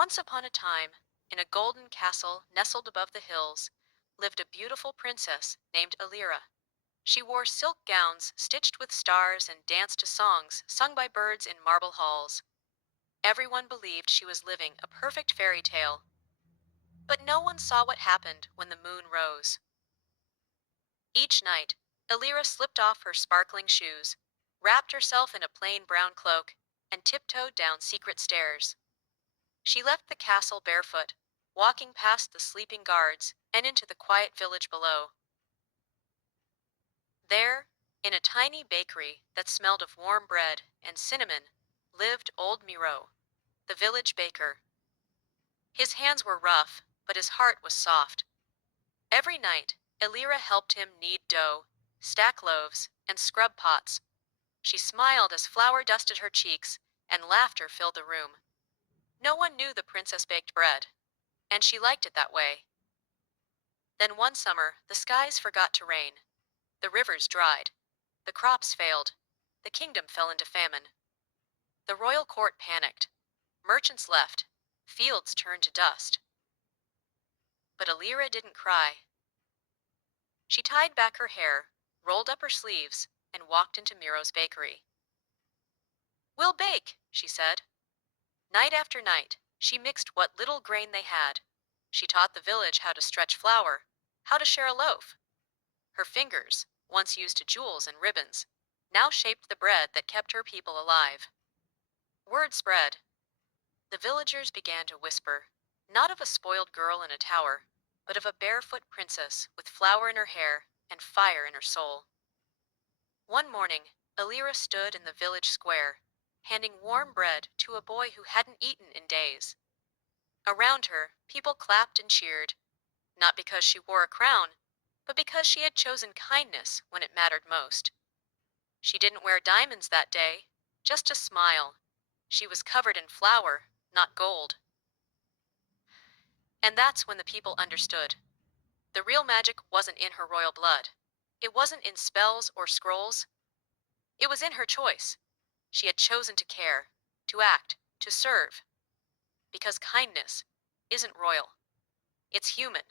Once upon a time, in a golden castle nestled above the hills, lived a beautiful princess named Elira. She wore silk gowns stitched with stars and danced to songs sung by birds in marble halls. Everyone believed she was living a perfect fairy tale, but no one saw what happened when the moon rose. Each night, Elira slipped off her sparkling shoes, wrapped herself in a plain brown cloak, and tiptoed down secret stairs. She left the castle barefoot, walking past the sleeping guards and into the quiet village below. There, in a tiny bakery that smelled of warm bread and cinnamon, lived old Miro, the village baker. His hands were rough, but his heart was soft. Every night, Elira helped him knead dough, stack loaves, and scrub pots. She smiled as flour dusted her cheeks, and laughter filled the room. No one knew the princess baked bread, and she liked it that way. Then one summer, the skies forgot to rain. The rivers dried. The crops failed. The kingdom fell into famine. The royal court panicked. Merchants left. Fields turned to dust. But Elira didn't cry. She tied back her hair, rolled up her sleeves, and walked into Miro's bakery. "We'll bake," she said. Night after night, she mixed what little grain they had. She taught the village how to stretch flour, how to share a loaf. Her fingers, once used to jewels and ribbons, now shaped the bread that kept her people alive. Word spread. The villagers began to whisper, not of a spoiled girl in a tower, but of a barefoot princess with flour in her hair and fire in her soul. One morning, Elira stood in the village square, handing warm bread to a boy who hadn't eaten in days. Around her, people clapped and cheered, not because she wore a crown, but because she had chosen kindness when it mattered most. She didn't wear diamonds that day, just a smile. She was covered in flour, not gold. And that's when the people understood. The real magic wasn't in her royal blood. It wasn't in spells or scrolls. It was in her choice. She had chosen to care, to act, to serve. Because kindness isn't royal. It's human.